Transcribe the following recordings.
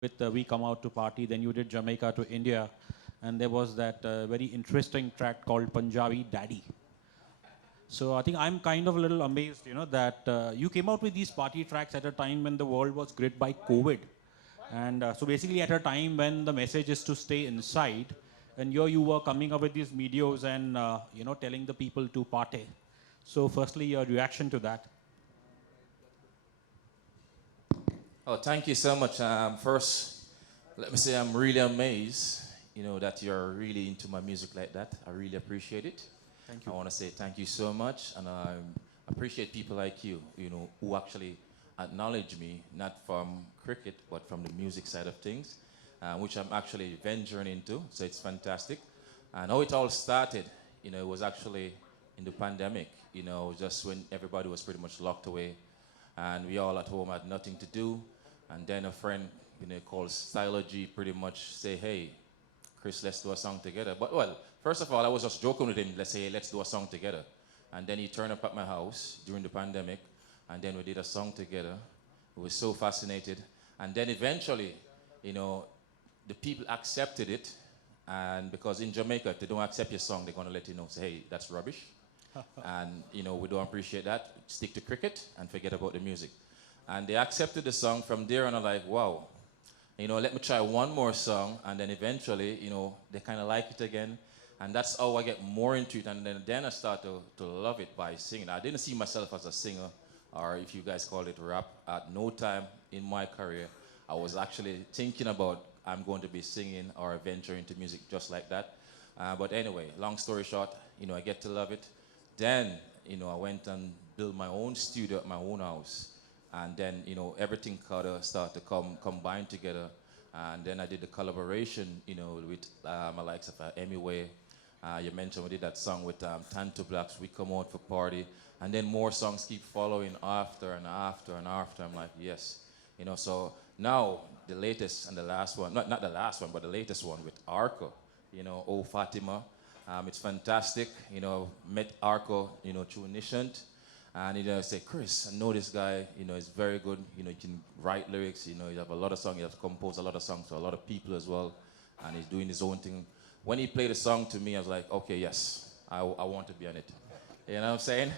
with We Come Out to Party, then you did Jamaica to India, and there was that very interesting track called Punjabi Daddy. So I think I'm kind of a little amazed, that you came out with these party tracks at a time when the world was gripped by COVID. And so basically at a time when the message is to stay inside, and here you were coming up with these videos and, telling the people to party. So firstly, your reaction to that. Oh, thank you so much. First, let me say I'm really amazed, that you're really into my music like that. I really appreciate it. Thank you. I want to say thank you so much, and I appreciate people like you, who actually acknowledge me, not from cricket, but from the music side of things, which I'm actually venturing into, so it's fantastic. And how it all started, it was actually in the pandemic, just when everybody was pretty much locked away, and we all at home had nothing to do. And then a friend, called Styler G pretty much say, hey, Chris, let's do a song together. But well, first of all, I was just joking with him. Let's say, hey, let's do a song together. And then he turned up at my house during the pandemic, and then we did a song together. We were so fascinated. And then eventually, the people accepted it. And because in Jamaica, if they don't accept your song, they're going to let you know, say, hey, that's rubbish. And, we don't appreciate that. Stick to cricket and forget about the music. And they accepted the song. From there, and I'm like, wow, let me try one more song. And then eventually, they kind of like it again. And that's how I get more into it. And then I start to love it by singing. I didn't see myself as a singer, or if you guys call it rap. At no time in my career, I was actually thinking about I'm going to be singing or venture into music just like that. But anyway, long story short, I get to love it. Then, I went and built my own studio at my own house. And then, everything kind of started to combine together. And then I did the collaboration, with my likes of Emmy Way. You mentioned we did that song with Tanto Blacks, We Come Out for Party. And then more songs keep following after and after and after. I'm like, yes. So now the latest and the last one, not the last one, but the latest one with Arco, Oh Fatima. It's fantastic. Met Arco, through Nishant. And I say, Chris, I know this guy, he's very good. He can write lyrics, he have a lot of songs, he has composed a lot of songs for a lot of people as well. And he's doing his own thing. When he played a song to me, I was like, okay, yes, I want to be on it. You know what I'm saying?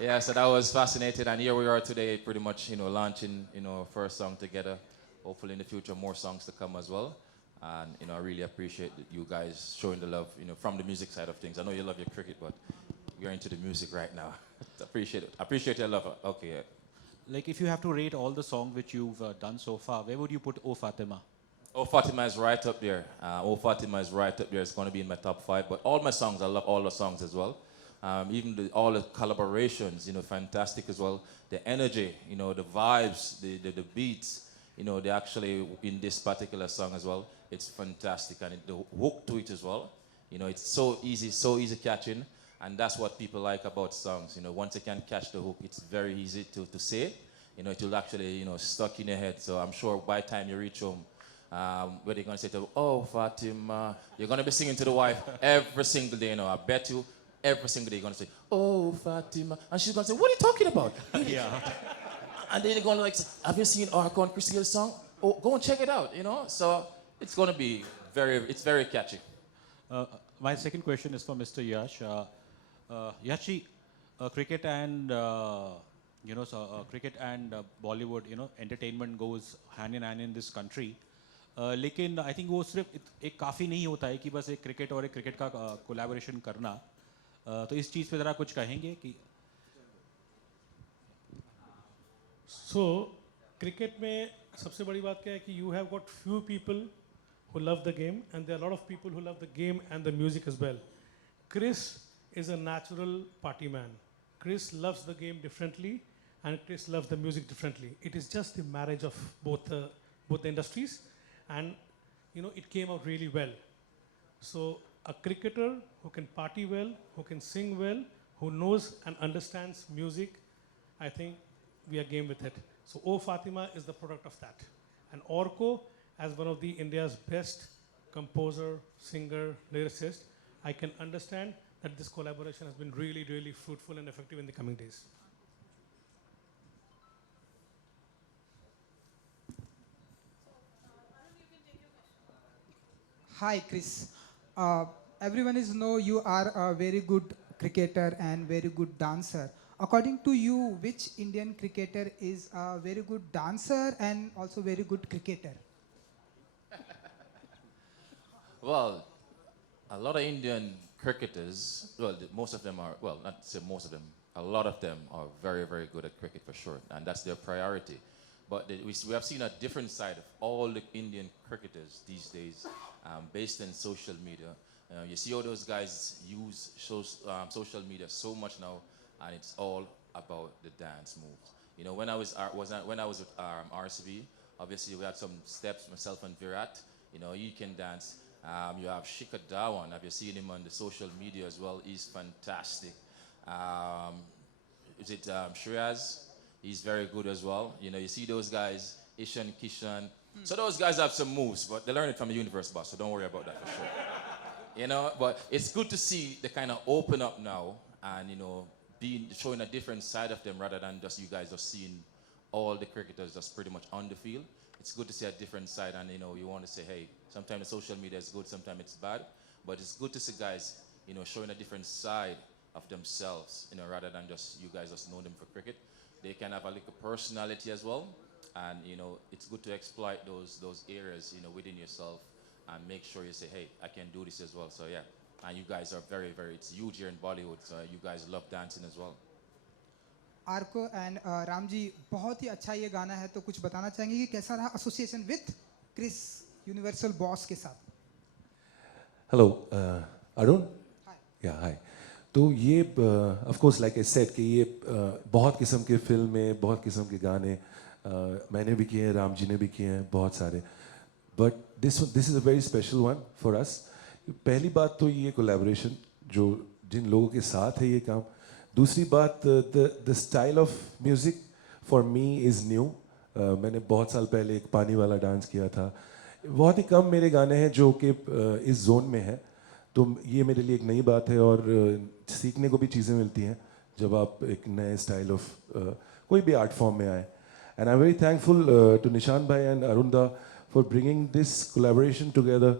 Yeah, so that was fascinating. And here we are today, pretty much, launching, our first song together. Hopefully in the future, more songs to come as well. And, I really appreciate you guys showing the love, from the music side of things. I know you love your cricket, but we're into the music right now. Appreciate it. Appreciate your love. Okay. Yeah. Like if you have to rate all the songs which you've done so far, where would you put Oh Fatima? Oh Fatima is right up there. Oh Fatima is right up there. It's going to be in my top 5. But all my songs, I love all the songs as well. Even all the collaborations, fantastic as well. The energy, the vibes, the beats, they actually in this particular song as well. It's fantastic, and the hook to it as well. It's so easy catching. And that's what people like about songs. Once you can catch the hook, it's very easy to say. It will actually, stuck in your head. So I'm sure by the time you reach home, where they're going to say to, oh, Fatima, you're going to be singing to the wife every single day. I bet you every single day you're going to say, oh, Fatima. And she's going to say, what are you talking about? Yeah. And then you're going to like, have you seen Arco and Christy Hill's song? Oh, go and check it out, So it's going to be it's very catchy. My second question is for Mr. Yash. Yashi, cricket and cricket and Bollywood, entertainment goes hand in hand in this country. लेकिन I think वो सिर्फ एक काफ़ी नहीं होता है कि बस एक क्रिकेट और एक क्रिकेट का कोलैबोरेशन करना. तो इस चीज़ पे ज़रा कुछ कहेंगे कि So, cricket में सबसे बड़ी बात क्या है कि you have got few people who love the game, and there are a lot of people who love the game and the music as well. Chris is a natural party man. Chris loves the game differently, and Chris loves the music differently. It is just the marriage of both the industries, and it came out really well. So a cricketer who can party well, who can sing well, who knows and understands music, I think we are game with it. So O Fatima is the product of that. And Orko, as one of the India's best composer, singer, lyricist, I can understand that this collaboration has been really, really fruitful and effective in the coming days. Hi, Chris. Uh, Everyone is know you are a very good cricketer and very good dancer. According to you, which Indian cricketer is a very good dancer and also very good cricketer? Well, a lot of Indian cricketers, well, most of them are, well, not to say most of them, a lot of them are very, very good at cricket for sure, and that's their priority. But we have seen a different side of all the Indian cricketers these days, based on social media. You see all those guys use social media so much now, and it's all about the dance moves. You know, when I was with RCB, obviously we had some steps, myself and Virat. You know, you can dance. You have Shikhar Dhawan. Have you seen him on the social media as well? He's fantastic. Um, is it Shreyas? He's very good as well. You know, you see those guys, Ishan, Kishan. So those guys have some moves, but they learn it from the universe, boss. So don't worry about that for sure. You know, but it's good to see they kind of open up now and, you know, showing a different side of them rather than just you guys just seeing all the cricketers just pretty much on the field. It's good to see a different side, and, you know, you want to say, hey, sometimes the social media is good, sometimes it's bad, but it's good to see guys, you know, showing a different side of themselves, you know, rather than just you guys just know them for cricket. They can have a little personality as well, and, you know, it's good to exploit those areas, you know, within yourself, and make sure you say, hey, I can do this as well. So yeah, and you guys are very, very, it's huge here in Bollywood, so you guys love dancing as well. Arko and Ram ji, बहुत ही अच्छा ये गाना है, तो कुछ बताना चाहेंगे कि कैसा रहा association with Chris Universal Boss के साथ? Hello Arun. Hi. Yeah hi. तो ये of course like I said कि ये बहुत किस्म के फिल्में, बहुत किस्म के गाने मैंने भी किए हैं, राम जी ने भी किए हैं, बहुत सारे. But this is a very special one for us. पहली बात तो ये कोलैबोरेशन जो जिन लोगों के साथ है ये काम. दूसरी बात, the style of music for me is new. मैंने बहुत साल पहले एक पानी वाला डांस किया था. बहुत ही कम मेरे गाने हैं जो कि इस जोन में है, तो ये मेरे लिए एक नई बात है, और सीखने को भी चीज़ें मिलती हैं जब आप एक नए स्टाइल ऑफ कोई भी आर्ट फॉर्म में आए. And I am very thankful to Nishan bhai and अरुणदा for bringing this collaboration together.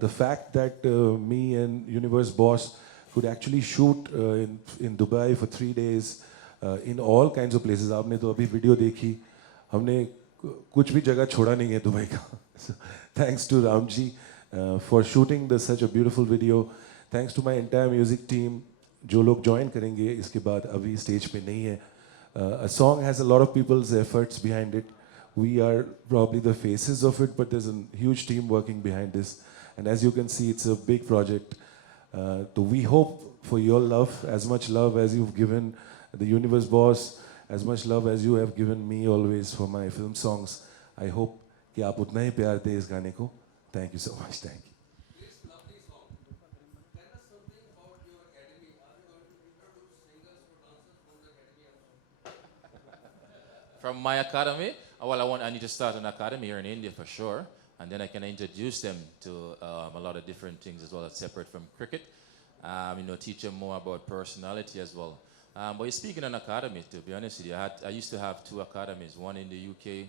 The fact that me and Universe Boss could actually shoot in Dubai for 3 days in all kinds of places. आपने तो अभी video देखी, हमने कुछ भी जगह छोड़ा नहीं है दुबई का. Thanks to Ramji for shooting such a beautiful video. Thanks to my entire music team. जो लोग join करेंगे इसके बाद अभी stage पे नहीं है. A song has a lot of people's efforts behind it. We are probably the faces of it, but there's a huge team working behind this. And as you can see, it's a big project. So we hope for your love, as much love as you've given the Universe Boss, as much love as you have given me always for my film songs. I hope कि आप उतना ही प्यार दें इस गाने को. Thank you so much. Thank you. From my academy, well, I need to start an academy here in India for sure, and then I can introduce them to a lot of different things as well, separate from cricket. You know, teach them more about personality as well. But you're speaking an academy, to be honest with you, I used to have 2 academies, one in the UK,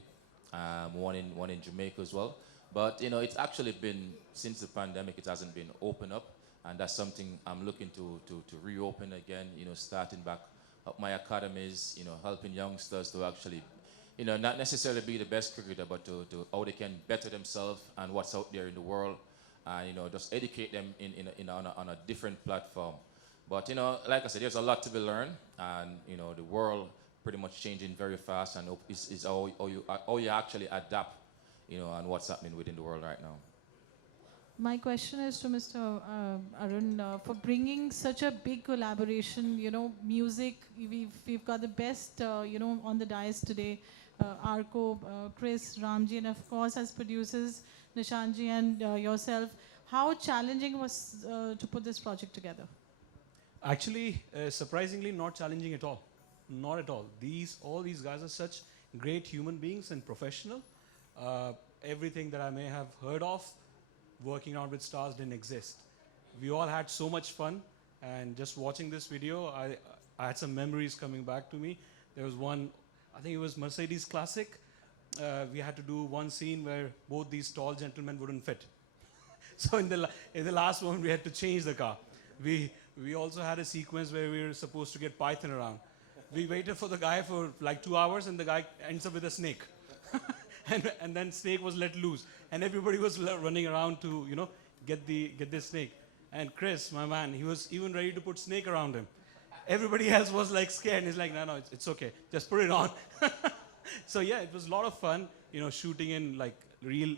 one in Jamaica as well. But, you know, it's actually been, since the pandemic, it hasn't been open up, and that's something I'm looking to reopen again, you know, starting back up my academies, you know, helping youngsters to actually, you know, not necessarily be the best cricketer, but to how they can better themselves and what's out there in the world, and, you know, just educate them on a different platform. But, you know, like I said, there's a lot to be learned, and, you know, the world pretty much changing very fast, and is how you actually adapt, you know, and what's happening within the world right now. My question is to Mr. Arun, for bringing such a big collaboration, you know, music, we've got the best, you know, on the dais today, Arko, Chris, Ramji, and of course as producers, Nishanji and yourself. How challenging was to put this project together? Actually, surprisingly not challenging at all. Not at all. All these guys are such great human beings and professional. Everything that I may have heard of working out with stars didn't exist. We all had so much fun, and just watching this video, I had some memories coming back to me. There was one, I think it was Mercedes Classic. We had to do one scene where both these tall gentlemen wouldn't fit. So in the last moment, we had to change the car. We also had a sequence where we were supposed to get Python around. We waited for the guy for like 2 hours, and the guy ends up with a snake. and then snake was let loose, and everybody was running around to get this snake. And Chris, my man, he was even ready to put snake around him. Everybody else was like scared, and he's like, no, it's okay, just put it on. So yeah, it was a lot of fun, shooting in like real,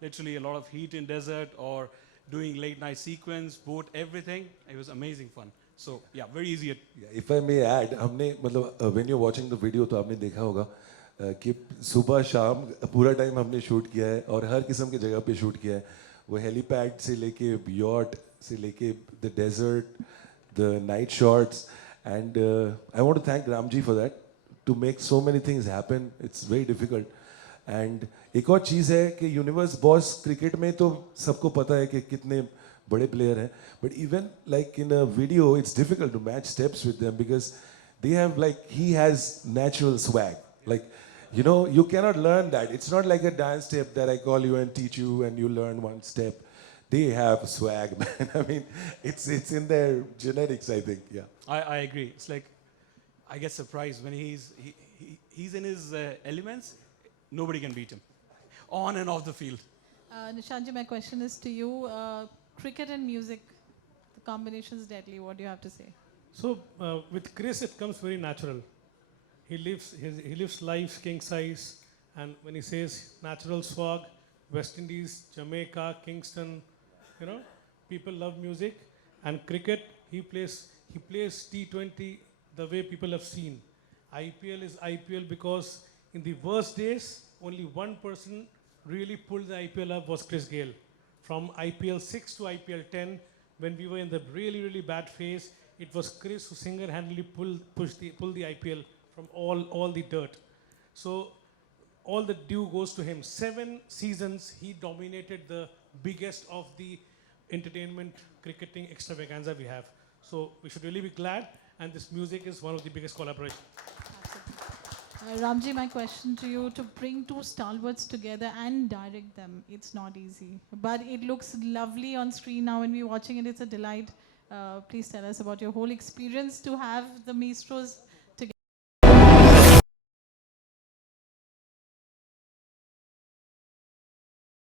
literally a lot of heat in desert, or doing late night sequence, boat, everything. It was amazing fun. So yeah, very easy. If I may add, हमने मतलब when you're watching the video तो आपने देखा होगा कि सुबह शाम पूरा टाइम हमने शूट किया है और हर किस्म की जगह पे शूट किया है. वो हेलीपैड से लेके yacht से लेके the desert, the night shots, and I want to thank Ramji for that, to make so many things happen. It's very difficult. And एक और चीज़ है कि यूनिवर्स बॉस क्रिकेट में तो सबको पता है कि कितने बड़े प्लेयर हैं, but even like in a video it's difficult to match steps with them because they have like, he has natural swag, like you cannot learn that. It's not like a dance step that I call you and teach you and you learn one step. They have swag, man. I mean, it's in their genetics, I think. Yeah, I agree. It's like I get surprised when he's in his elements. Nobody can beat him, on and off the field. Nishanji, my question is to you. Cricket and music, the combination is deadly. What do you have to say? So with Chris, it comes very natural. He lives life king size, and when he says natural swag, West Indies, Jamaica, Kingston, people love music. And cricket, he plays T20 the way people have seen. IPL is IPL because in the worst days, only one person really pulled the IPL up was Chris Gayle. From IPL 6 to IPL 10, when we were in the really, really bad phase, it was Chris who single-handedly pulled the IPL from all the dirt. So all the due goes to him. 7 seasons, he dominated the biggest of the entertainment cricketing extravaganza we have. So we should really be glad, and this music is one of the biggest collaborations. Ramji, my question to you, to bring two stalwarts together and direct them, it's not easy. But it looks lovely on screen now when we're watching it, it's a delight. Please tell us about your whole experience to have the maestros